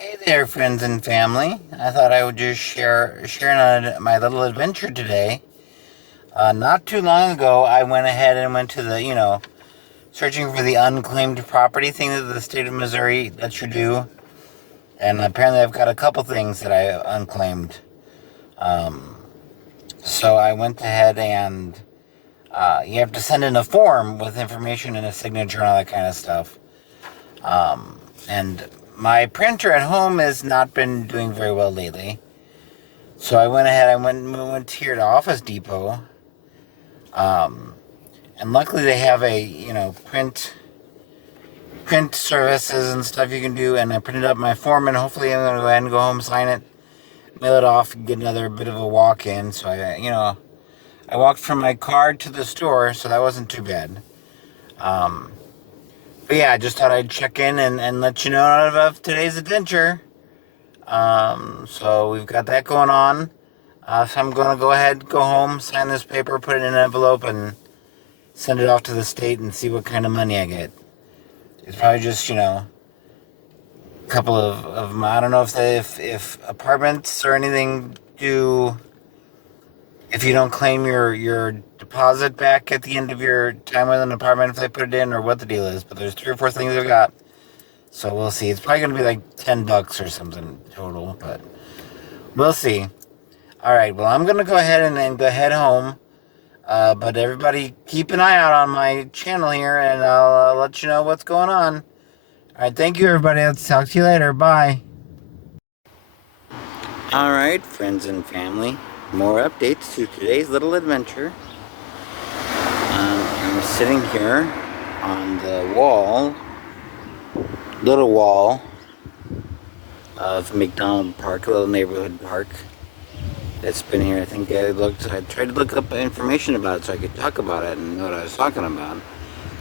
Hey there, friends and family. I thought I would just share my little adventure today. Not too long ago, I went ahead and went to the, searching for the unclaimed property thing that the state of Missouri lets you do. And apparently, I've got a couple things that I unclaimed. Um, so I went ahead and you have to send in a form with information and a signature and all that kind of stuff. And my printer at home has not been doing very well lately. So I went ahead. I went here to Office Depot, um, and luckily they have a print services and stuff you can do. And I printed up my form, and hopefully I'm gonna go ahead and go home, sign it, mail it off, and get another bit of a walk in. So I walked from my car to the store, so that wasn't too bad. Um, but yeah, I just thought I'd check in and let you know of today's adventure. So we've got that going on. So I'm going to go ahead, go home, sign this paper, put it in an envelope, and send it off to the state and see what kind of money I get. It's probably just, a couple of I don't know if apartments or anything do, if you don't claim your deposit back at the end of your time with an apartment, if they put it in, or what the deal is. But there's three or four things I've got. So we'll see. It's probably going to be like $10 or something total, but we'll see. All right, well, I'm going to go ahead and go head home. But everybody keep an eye out on my channel here, and I'll let you know what's going on. All right, thank you, everybody. Let's talk to you later. Bye. All right, friends and family. More updates to today's little adventure. I'm sitting here on the little wall of McDonald Park, a little neighborhood park that's been here. I think I tried to look up information about it so I could talk about it and know what I was talking about.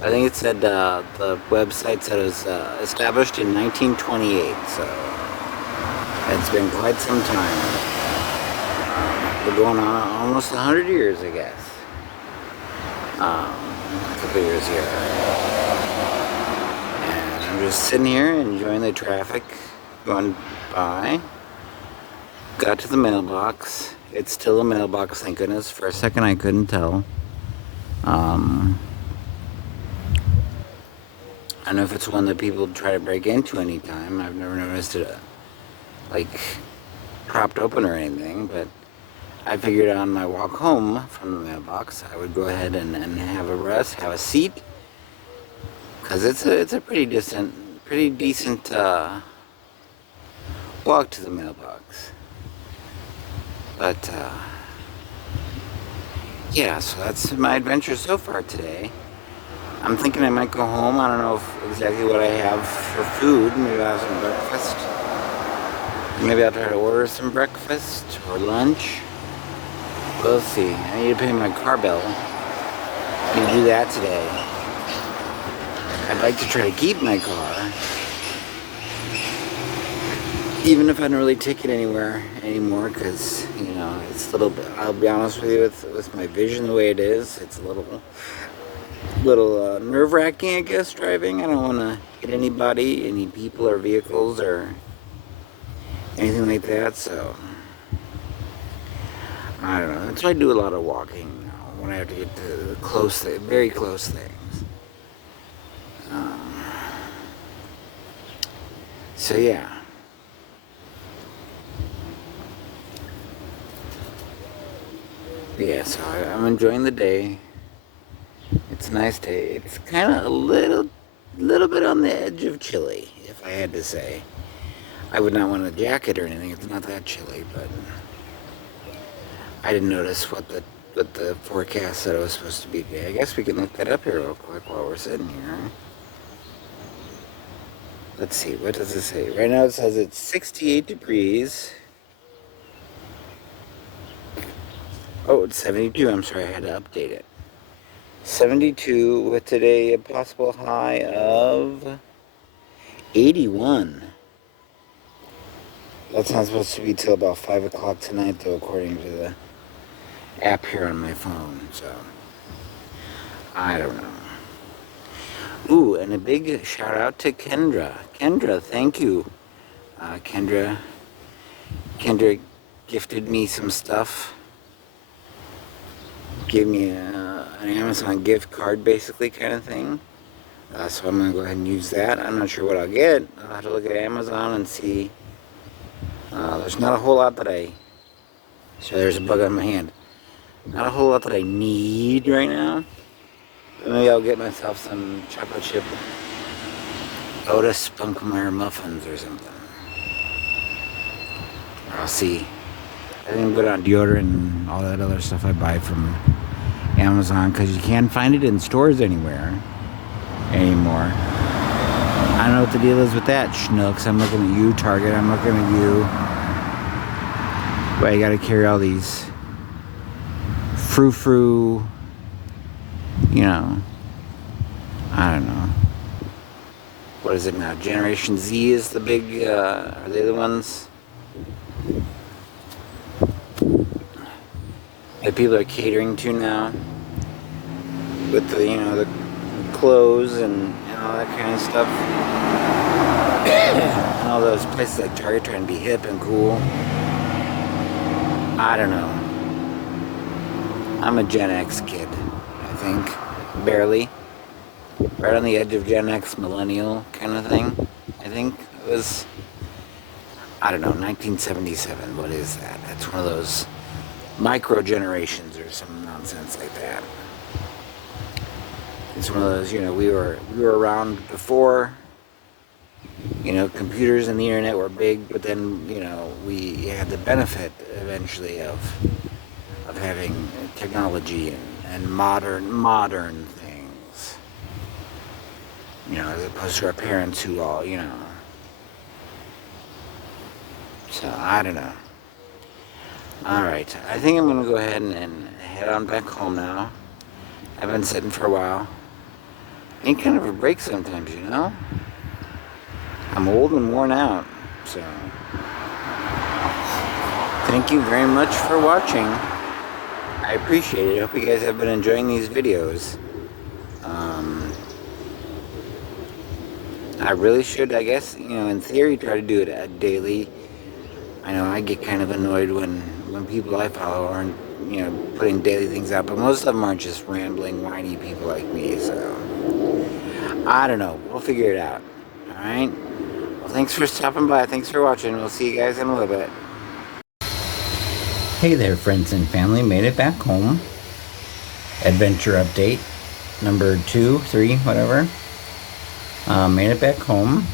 I think it said the website said it was established in 1928, so it's been quite some time. We're going on almost 100 years, I guess. A couple years here. And I'm just sitting here enjoying the traffic going by. Got to the mailbox. It's still a mailbox, thank goodness. For a second I couldn't tell. I don't know if it's one that people try to break into anytime. I've never noticed it like propped open or anything, but I figured on my walk home from the mailbox I would go ahead and have a rest, have a seat, because it's a pretty decent walk to the mailbox. But yeah, so that's my adventure so far today. I'm thinking I might go home. I don't know exactly what I have for food. Maybe I'll have some breakfast. Maybe I'll try to order some breakfast or lunch. We'll see. I need to pay my car bill. I need to do that today. I'd like to try to keep my car, even if I don't really take it anywhere anymore, because it's a little bit. I'll be honest with you, with my vision the way it is, it's a little nerve-wracking, I guess, driving. I don't want to hit anybody, any people or vehicles or anything like that, so I don't know. That's why I do a lot of walking when I have to get to very close things. So yeah. Yeah, so I'm enjoying the day. It's a nice day. It's kind of a little bit on the edge of chilly, if I had to say. I would not want a jacket or anything. It's not that chilly, but I didn't notice what the forecast said it was supposed to be today. I guess we can look that up here real quick while we're sitting here. Let's see, what does it say? Right now it says it's 68 degrees. Oh, it's 72. I'm sorry, I had to update it. 72 with today a possible high of 81. That's not supposed to be till about 5 o'clock tonight, though, according to the app here on my phone, so I don't know. Ooh, and a big shout out to Kendra. Kendra, thank you. Kendra gifted me some stuff. Gave me an Amazon gift card, basically, kind of thing. So I'm going to go ahead and use that. I'm not sure what I'll get. I'll have to look at Amazon and see. There's not a whole lot that so there's a bug on my hand. Not a whole lot that I need right now. But maybe I'll get myself some chocolate chip Otis Spunkmeyer muffins or something. Or I'll see. I think I'm good on deodorant and all that other stuff I buy from Amazon, because you can't find it in stores anywhere anymore. I don't know what the deal is with that, Schnooks. I'm looking at you, Target. I'm looking at you. But you gotta carry all these frou-frou, you know, I don't know. What is it now? Generation Z is the big, are they the ones that people are catering to now? With the, you know, the clothes and all that kind of stuff. And all those places like Target trying to be hip and cool. I don't know. I'm a Gen X kid, I think. Barely. Right on the edge of Gen X, millennial kind of thing. I think it was, I don't know, 1977. What is that? That's one of those micro generations or some nonsense like that. It's one of those, you know, we were around before, you know, computers and the internet were big, but then, you know, we had the benefit eventually of having technology and modern things, you know, as opposed to our parents who all, you know. So I don't know. All right, I think I'm gonna go ahead and head on back home now. I've been sitting for a while. Ain't kind of a break sometimes, you know? I'm old and worn out, so. Thank you very much for watching. I appreciate it. I hope you guys have been enjoying these videos. I really should, I guess, you know, in theory, try to do it daily. I know I get kind of annoyed when people I follow aren't, you know, putting daily things out, but most of them aren't just rambling, whiny people like me, so. I don't know. We'll figure it out. Alright? Well, thanks for stopping by. Thanks for watching. We'll see you guys in a little bit. Hey there, friends and family. Made it back home. Adventure update. Number 2, 3, whatever. Made it back home.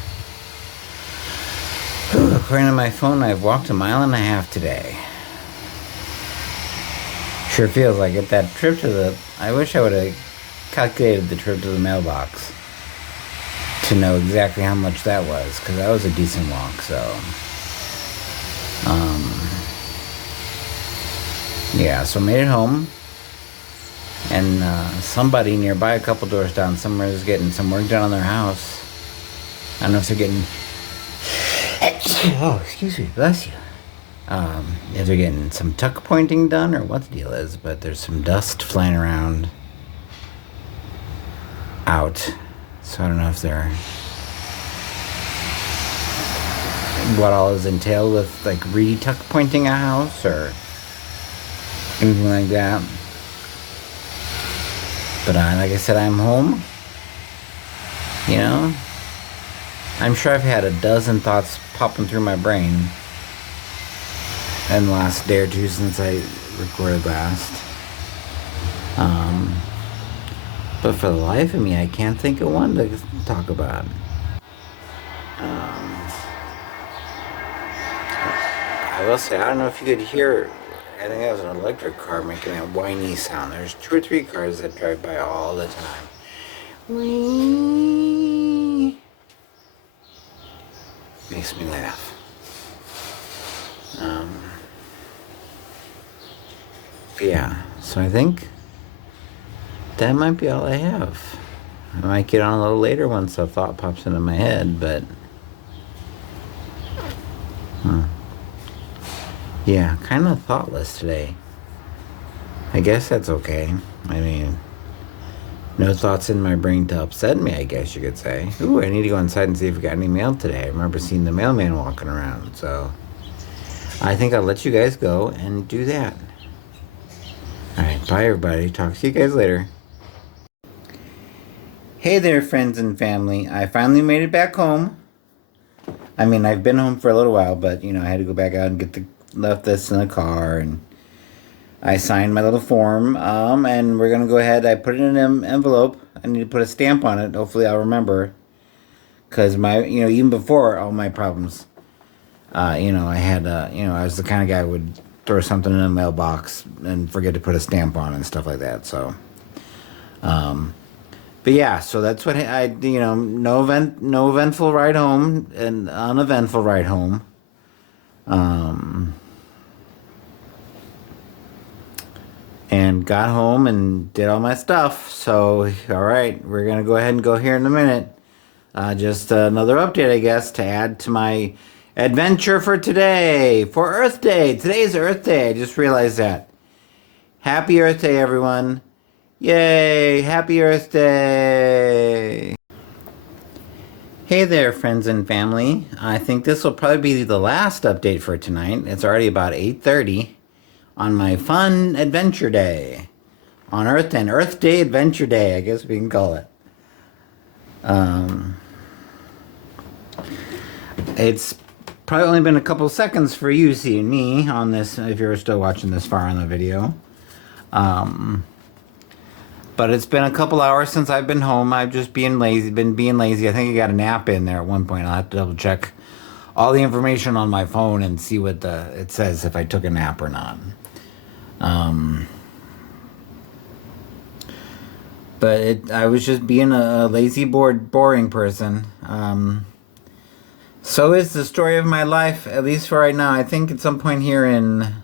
According to my phone, I've walked 1.5 miles today. Sure feels like it. That trip to the... I wish I would have calculated the trip to the mailbox to know exactly how much that was, because that was a decent walk, so. Yeah, so made it home. And somebody nearby, a couple doors down, somewhere is getting some work done on their house. I don't know if they're getting... Oh, excuse me, bless you. If they're getting some tuck pointing done or what the deal is, but there's some dust flying around out. So I don't know if they're... what all is entailed with, like, re-tuck pointing a house or anything like that. But like I said, I'm home. You know? I'm sure I've had a dozen thoughts popping through my brain in the last day or two since I recorded last. But for the life of me, I can't think of one to talk about. I will say, I don't know if you could hear, I think that was an electric car making that whiny sound. There's 2 or 3 cars that drive by all the time. Whee! Makes me laugh. Yeah, so I think that might be all I have. I might get on a little later once a thought pops into my head, but yeah, kind of thoughtless today. I guess that's okay. I mean, No thoughts in my brain to upset me, I guess you could say. Ooh, I need to go inside and see if we got any mail today. I remember seeing the mailman walking around, so I think I'll let you guys go and do that. Alright, bye everybody. Talk to you guys later. Hey there, friends and family. I finally made it back home. I mean, I've been home for a little while, but, you know, I had to go back out and left this in the car, and I signed my little form, and we're gonna go ahead. I put it in an envelope. I need to put a stamp on it. Hopefully, I'll remember. Because even before all my problems, I had, I was the kind of guy who would throw something in a mailbox and forget to put a stamp on it and stuff like that. So, but yeah, so that's what no eventful ride home, and uneventful ride home. And got home and did all my stuff. So, all right, we're going to go ahead and go here in a minute. Just another update, I guess, to add to my adventure for today, for Earth Day. Today's Earth Day. I just realized that. Happy Earth Day, everyone. Yay, happy Earth Day. Hey there, friends and family. I think this will probably be the last update for tonight. It's already about 8:30. On my fun adventure day on Earth Day Adventure Day, I guess we can call it. It's probably only been a couple seconds for you seeing me on this, if you're still watching this far in the video. But it's been a couple hours since I've been home. I've just been being lazy. I think I got a nap in there at one point. I'll have to double check all the information on my phone and see what it says if I took a nap or not. But I was just being a lazy, boring person. So is the story of my life, at least for right now. I think at some point here in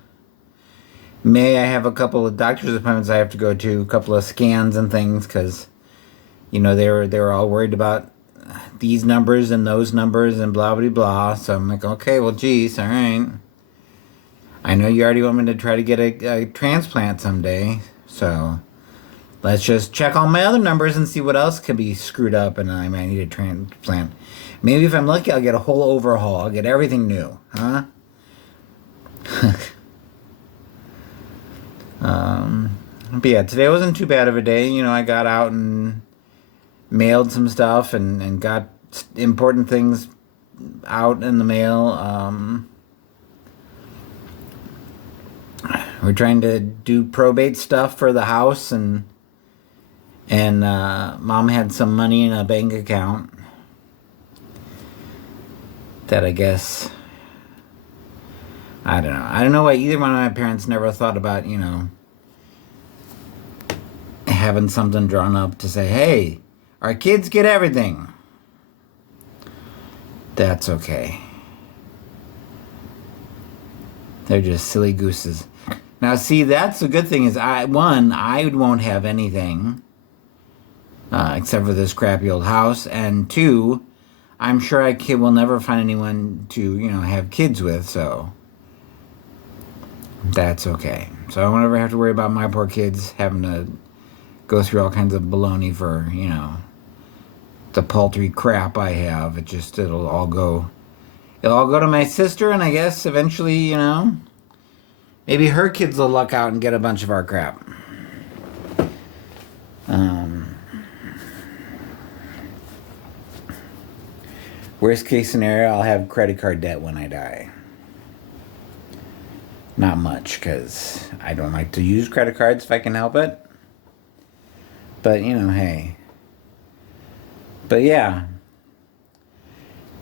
May, I have a couple of doctor's appointments I have to go to, a couple of scans and things, because, they were all worried about these numbers and those numbers and blah, blah, blah. So I'm like, okay, well, geez, all right. I know you already want me to try to get a transplant someday, so let's just check all my other numbers and see what else could be screwed up and I might need a transplant. Maybe if I'm lucky, I'll get a whole overhaul. I'll get everything new, huh? But yeah, today wasn't too bad of a day. I got out and mailed some stuff and got important things out in the mail. We're trying to do probate stuff for the house, and Mom had some money in a bank account that I guess, I don't know. I don't know why either one of my parents never thought about, having something drawn up to say, hey, our kids get everything. That's okay. They're just silly gooses. Now, see, that's the good thing is, I won't have anything except for this crappy old house, and two, I'm sure I will never find anyone to, have kids with, so that's okay. So I won't ever have to worry about my poor kids having to go through all kinds of baloney for, the paltry crap I have. It'll all go to my sister, and I guess eventually, maybe her kids will luck out and get a bunch of our crap. Worst case scenario, I'll have credit card debt when I die. Not much, because I don't like to use credit cards if I can help it. But, hey. But yeah.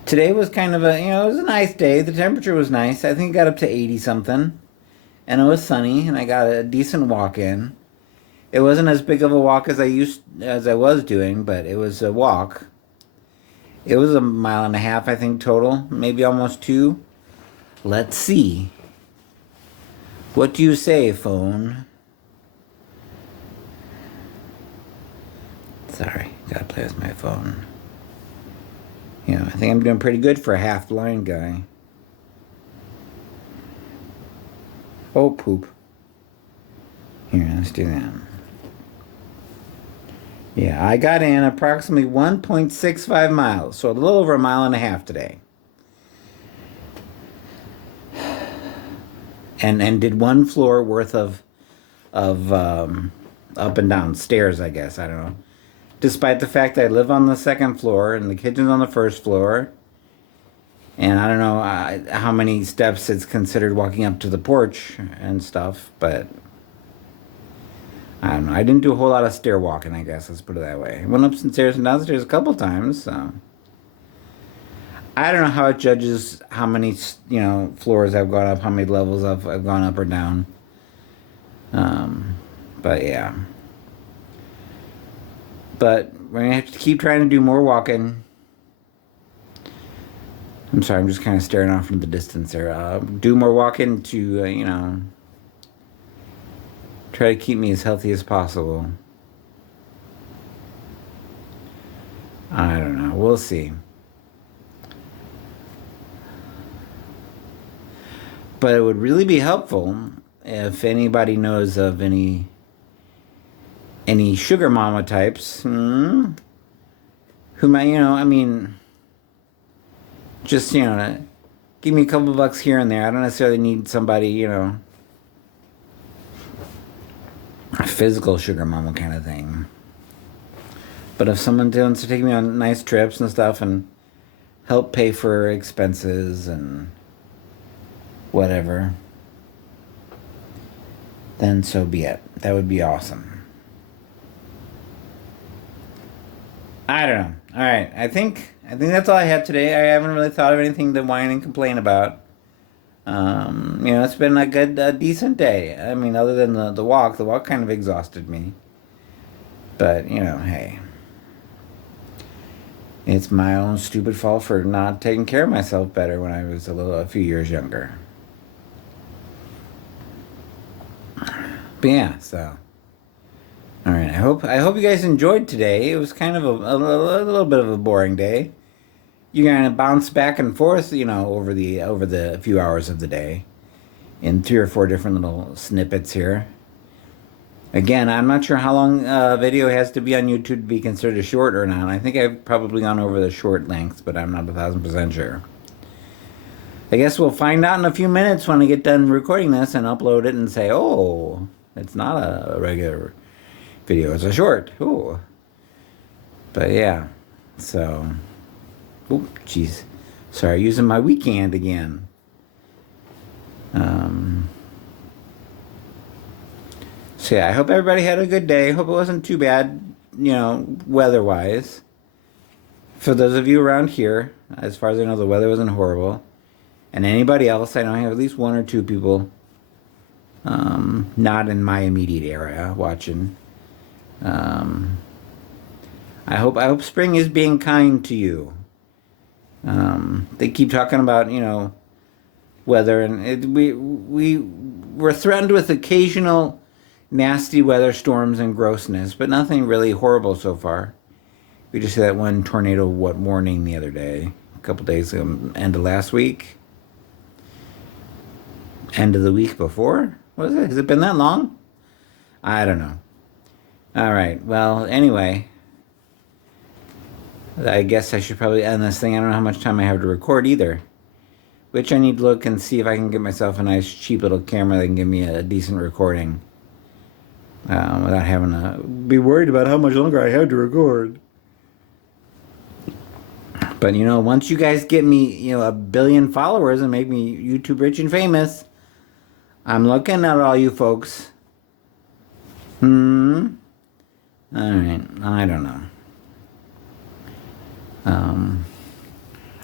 Today was kind of it was a nice day. The temperature was nice. I think it got up to 80 something. And it was sunny, and I got a decent walk in. It wasn't as big of a walk as I was doing, but it was a walk. It was 1.5 miles, I think, total. Maybe almost 2. Let's see. What do you say, phone? Sorry, gotta play with my phone. I think I'm doing pretty good for a half-blind guy. Oh, poop. Here, let's do that. Yeah, I got in approximately 1.65 miles, so a little over a mile and a half today. And did one floor worth of up and down stairs, I guess. I don't know. Despite the fact that I live on the second floor and the kitchen's on the first floor, and I don't know how many steps it's considered walking up to the porch and stuff, but I don't know. I didn't do a whole lot of stair walking, I guess. Let's put it that way. I went up some stairs and downstairs a couple times, so I don't know how it judges how many, floors I've gone up, how many levels I've gone up or down. But yeah. But we're gonna have to keep trying to do more walking. I'm sorry, I'm just kind of staring off into the distance there. Do more walking to, try to keep me as healthy as possible. I don't know. We'll see. But it would really be helpful if anybody knows of any sugar mama types, who might, just, give me a couple bucks here and there. I don't necessarily need somebody, a physical sugar mama kind of thing. But if someone wants to take me on nice trips and stuff and help pay for expenses and whatever, then so be it. That would be awesome. I don't know. All right, I think that's all I had today. I haven't really thought of anything to whine and complain about. It's been a good, decent day. I mean, other than the walk. The walk kind of exhausted me. But hey, it's my own stupid fault for not taking care of myself better when I was a few years younger. But yeah, so. All right, I hope you guys enjoyed today. It was kind of a little bit of a boring day. You're gonna bounce back and forth, over the few hours of the day, in 3 or 4 different little snippets here. Again, I'm not sure how long a video has to be on YouTube to be considered a short or not. I think I've probably gone over the short length, but I'm not 1,000% sure. I guess we'll find out in a few minutes when I get done recording this and upload it and say, oh, it's not a regular video, it's a short. Ooh. But yeah, so, oh, jeez. Sorry, using my weekend again. So yeah, I hope everybody had a good day. Hope it wasn't too bad, weather-wise. For those of you around here, as far as I know, the weather wasn't horrible. And anybody else, I know I have at least 1 or 2 people not in my immediate area watching. I hope spring is being kind to you. They keep talking about, weather, and we're threatened with occasional nasty weather storms and grossness, but nothing really horrible so far. We just had that one tornado warning the other day, a couple days ago, end of last week, end of the week before. Was it? Has it been that long? I don't know. All right. Well, anyway, I guess I should probably end this thing. I don't know how much time I have to record either. Which I need to look and see if I can get myself a nice, cheap little camera that can give me a decent recording. Without having to be worried about how much longer I have to record. But, once you guys get me, 1 billion followers and make me YouTube rich and famous, I'm looking at all you folks. All right. I don't know.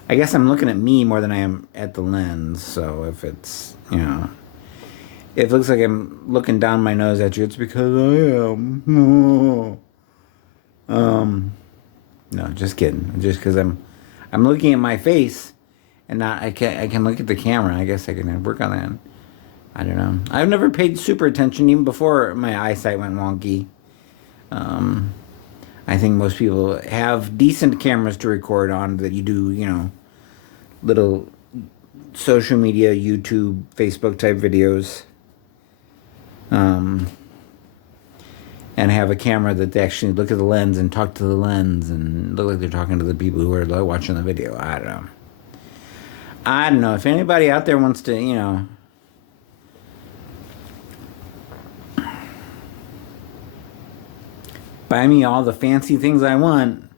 I guess I'm looking at me more than I am at the lens. So if it's, if it looks like I'm looking down my nose at you, it's because I am. No, just kidding. Just because I'm looking at my face, and not I can look at the camera. I guess I can work on that. I don't know. I've never paid super attention even before my eyesight went wonky. I think most people have decent cameras to record on that you do, little social media, YouTube, Facebook type videos. and have a camera that they actually look at the lens and talk to the lens and look like they're talking to the people who are watching the video. I don't know. If anybody out there wants to, buy me all the fancy things I want,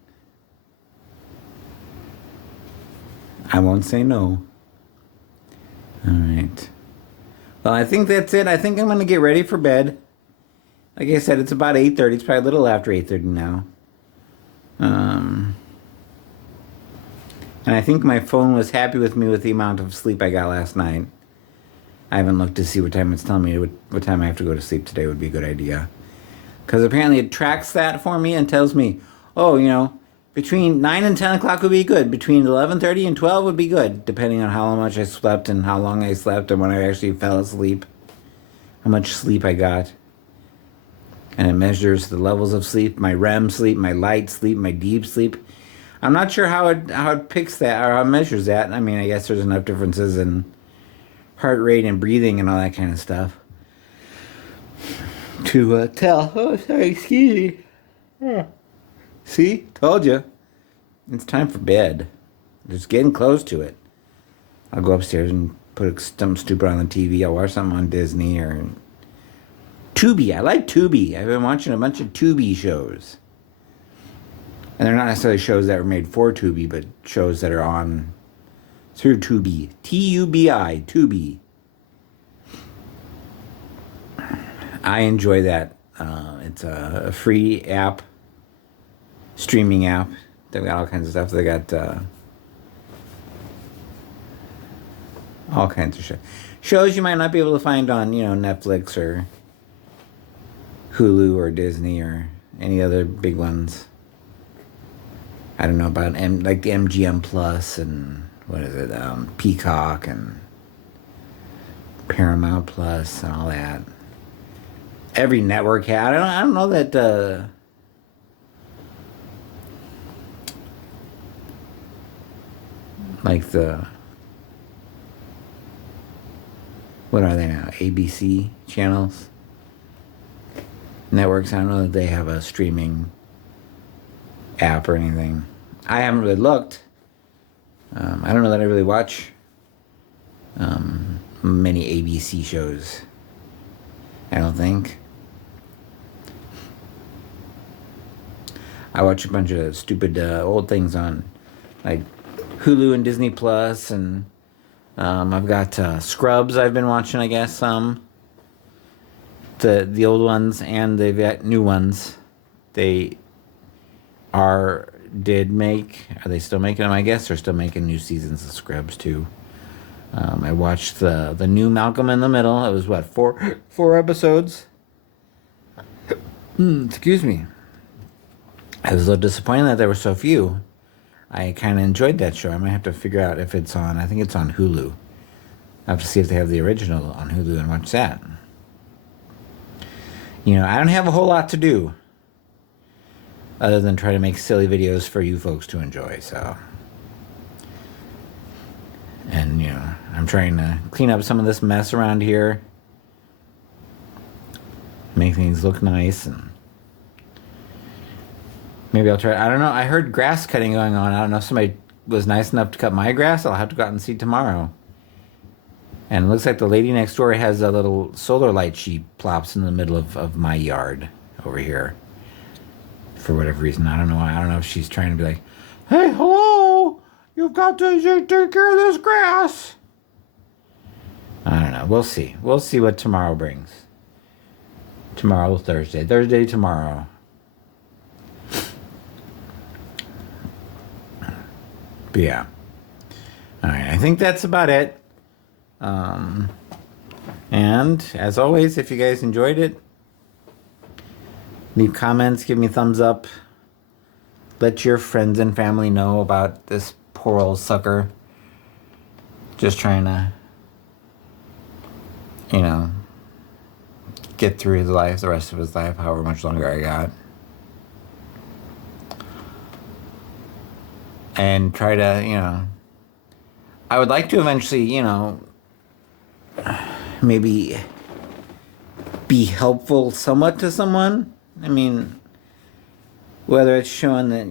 I won't say no. All right. Well, I think that's it. I think I'm going to get ready for bed. Like I said, it's about 8:30. It's probably a little after 8:30 now. And I think my phone was happy with me with the amount of sleep I got last night. I haven't looked to see what time it's telling me what time I have to go to sleep today would be a good idea. Because apparently it tracks that for me and tells me, oh, between 9 and 10 o'clock would be good. Between 11:30 and 12 would be good, depending on how much I slept and how long I slept and when I actually fell asleep. How much sleep I got. And it measures the levels of sleep, my REM sleep, my light sleep, my deep sleep. I'm not sure how it picks that or how it measures that. I mean, I guess there's enough differences in heart rate and breathing and all that kind of stuff to tell. Oh, sorry, excuse me. Yeah. See? Told you. It's time for bed. Just getting close to it. I'll go upstairs and put something stupid on the TV. I'll watch something on Disney or Tubi. I like Tubi. I've been watching a bunch of Tubi shows. And they're not necessarily shows that were made for Tubi, but shows that are on through Tubi. Tubi. Tubi. I enjoy that. It's a free app, streaming app. They've got all kinds of stuff. They got all kinds of shows you might not be able to find on, Netflix or Hulu or Disney or any other big ones. I don't know about like the MGM Plus and what is it, Peacock and Paramount Plus and all that. Every network had. I don't know that. Like what are they now? ABC channels, networks. I don't know that they have a streaming app or anything. I haven't really looked. I don't know that I really watch many ABC shows. I don't think. I watch a bunch of stupid old things on like Hulu and Disney Plus, and I've got Scrubs I've been watching, I guess, some. The old ones, and they've got new ones. Are they still making them? I guess they're still making new seasons of Scrubs too. I watched the new Malcolm in the Middle. It was what, four episodes? Excuse me. I was a little disappointed that there were so few. I kind of enjoyed that show. I might have to figure out if it's on. I think it's on Hulu. I have to see if they have the original on Hulu and watch that. I don't have a whole lot to do other than try to make silly videos for you folks to enjoy. So, and I'm trying to clean up some of this mess around here, make things look nice, and maybe I'll try. I don't know. I heard grass cutting going on. I don't know if somebody was nice enough to cut my grass. I'll have to go out and see tomorrow. And it looks like the lady next door has a little solar light she plops in the middle of my yard over here. For whatever reason. I don't know. I don't know if she's trying to be like, hey, hello, you've got to take care of this grass. I don't know. We'll see. We'll see what tomorrow brings. Tomorrow, Thursday tomorrow. But yeah. All right. I think that's about it. And as always, if you guys enjoyed it, leave comments, give me a thumbs up. Let your friends and family know about this poor old sucker. Just trying to, get through the rest of his life, however much longer I got. And try to, I would like to eventually, maybe be helpful somewhat to someone. I mean, whether it's showing that,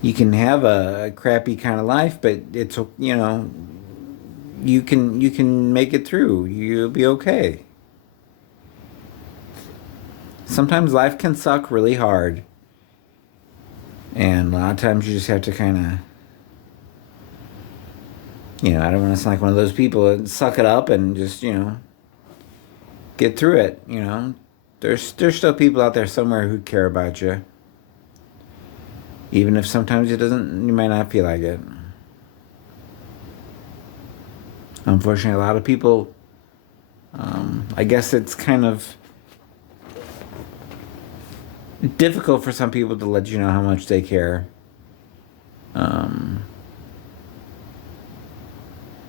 you can have a crappy kind of life, but it's, you can make it through. You'll be okay. Sometimes life can suck really hard. And a lot of times you just have to kind of, I don't want to sound like one of those people that suck it up and just, get through it. There's still people out there somewhere who care about you. Even if sometimes you might not feel like it. Unfortunately, a lot of people, I guess it's kind of difficult for some people to let you know how much they care.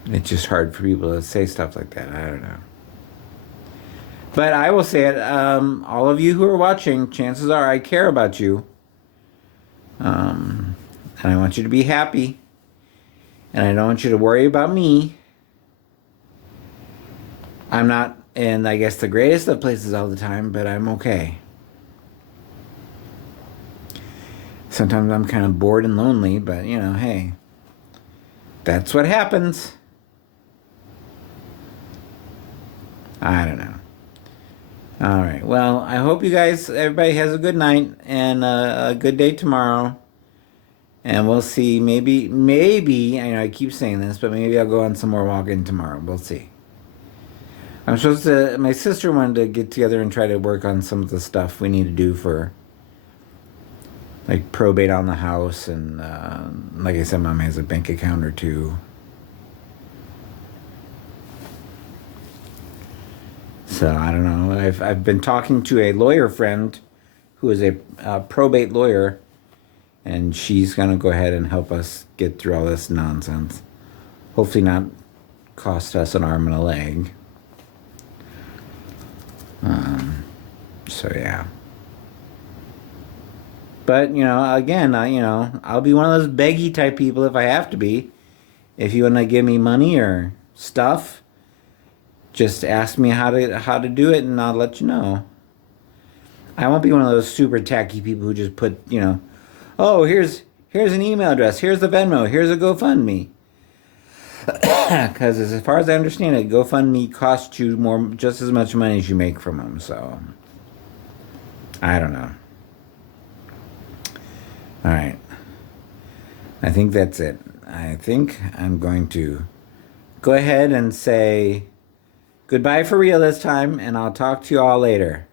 It's just hard for people to say stuff like that. I don't know. But I will say it, all of you who are watching, chances are I care about you. And I want you to be happy. And I don't want you to worry about me. I'm not in, I guess, the greatest of places all the time, but I'm okay. Sometimes I'm kind of bored and lonely, but, hey, that's what happens. I don't know. All right. Well, I hope everybody has a good night and a good day tomorrow. And we'll see. Maybe, I know I keep saying this, but maybe I'll go on some more walking tomorrow. We'll see. My sister wanted to get together and try to work on some of the stuff we need to do for, like, probate on the house. And, like I said, Mom has a bank account or two. So I don't know. I've been talking to a lawyer friend who is a probate lawyer, and she's gonna go ahead and help us get through all this nonsense. Hopefully not cost us an arm and a leg. So yeah. But again, I'll be one of those beggy type people if I have to be. If you want to give me money or stuff, just ask me how to do it, and I'll let you know. I won't be one of those super tacky people who just put, oh, here's an email address, here's the Venmo, here's a GoFundMe. Because as far as I understand it, GoFundMe costs you just as much money as you make from them. So I don't know. All right. I think that's it. I think I'm going to go ahead and say goodbye for real this time, and I'll talk to you all later.